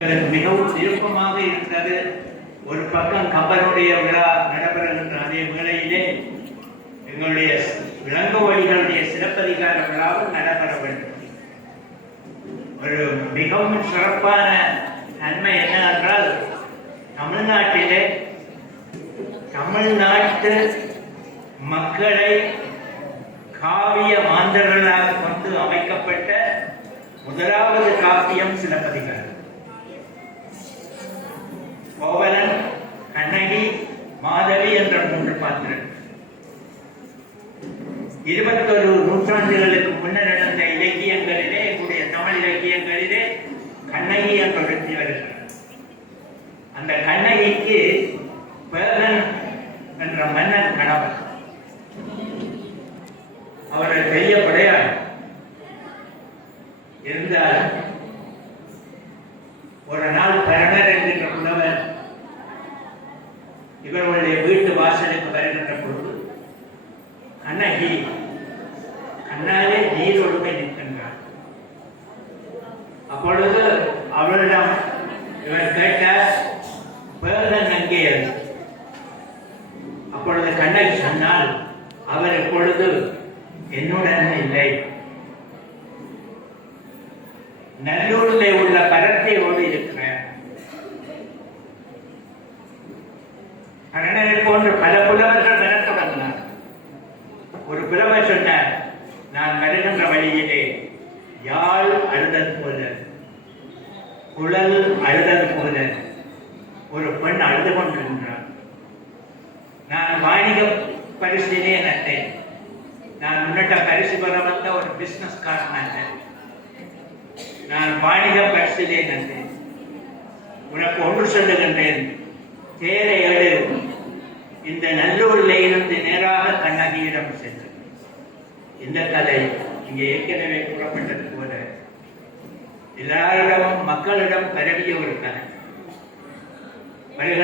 மிகவும் விருப்பமாக இருந்தது. ஒரு பக்கம் கம்பனுடைய விழா நடைபெறுகின்ற அதே வேளையிலே எங்களுடைய இளங்கோவடிகளுடைய சிறப்பதிகார விழாவும் நடைபெற வேண்டும். ஒரு மிகவும் சிறப்பான நன்மை என்னவென்றால், தமிழ்நாட்டிலே தமிழ்நாட்டு மக்களை காவிய மாந்தர்களாக கொண்டு அமைக்கப்பட்ட முதலாவது காப்பியம் சிலப்பதிகாரம். கோவலன், கண்ணகி, மாதவி என்ற 3 பாத்திரங்கள் 21 நூற்றாண்டுகளுக்கு முன்னர் நடந்த இலக்கியங்களிலே, எங்களுடைய தமிழ் இலக்கியங்களிலே கண்ணகி என்ற ஒருத்தி வருகிறார். அந்த கண்ணகிக்கு பேரன் என்ற மன்னன் கணவன். அவரை பெரிய படையார் இருந்தால் ஒரு நாள் பரணர் என்கின்ற புலவர் இவர்களுடைய வீட்டு வாசலுக்கு வருகின்ற பொழுது கண்ணகி கண்ணாலே நீரோடுமை நிற்கின்றார். அப்பொழுது அவளிடம் இவர் கேட்டார், பேரன் அங்கே. அப்பொழுது கண்ணகி சொன்னால், அவர் இப்பொழுது என்னுடன் இல்லை, நல்லூரிலே உள்ள பரத்தையோடு இருக்கிறார். கண்ணனை போன்ற பல புலவர்கள் வர தொடங்கினார். ஒரு புலவர் சொன்னார், நான் வருகின்ற வழியிலே யாழ் அழுதல் போல, குழல் அழுதல் போல ஒரு பெண் அழுது கொண்டிருந்தார். நான் வாணிக பரிசிலே நட்டேன். நான் முன்னிட்ட பரிசு பெற வந்த ஒரு பிசினஸ் காரன். நான் வாணிக பரிசிலே நட்டேன். உனக்கு ஒன்று சொல்லுகின்றேன், தேரை ஏடு இந்த நல்லூரில் இருந்து நேராக கண்ணகியிடம் சென்று. இந்த கதை இங்கே ஏற்கனவே கூறப்பட்டது போல எல்லாரிடமும் மக்களிடம் பரவிய ஒரு கதை.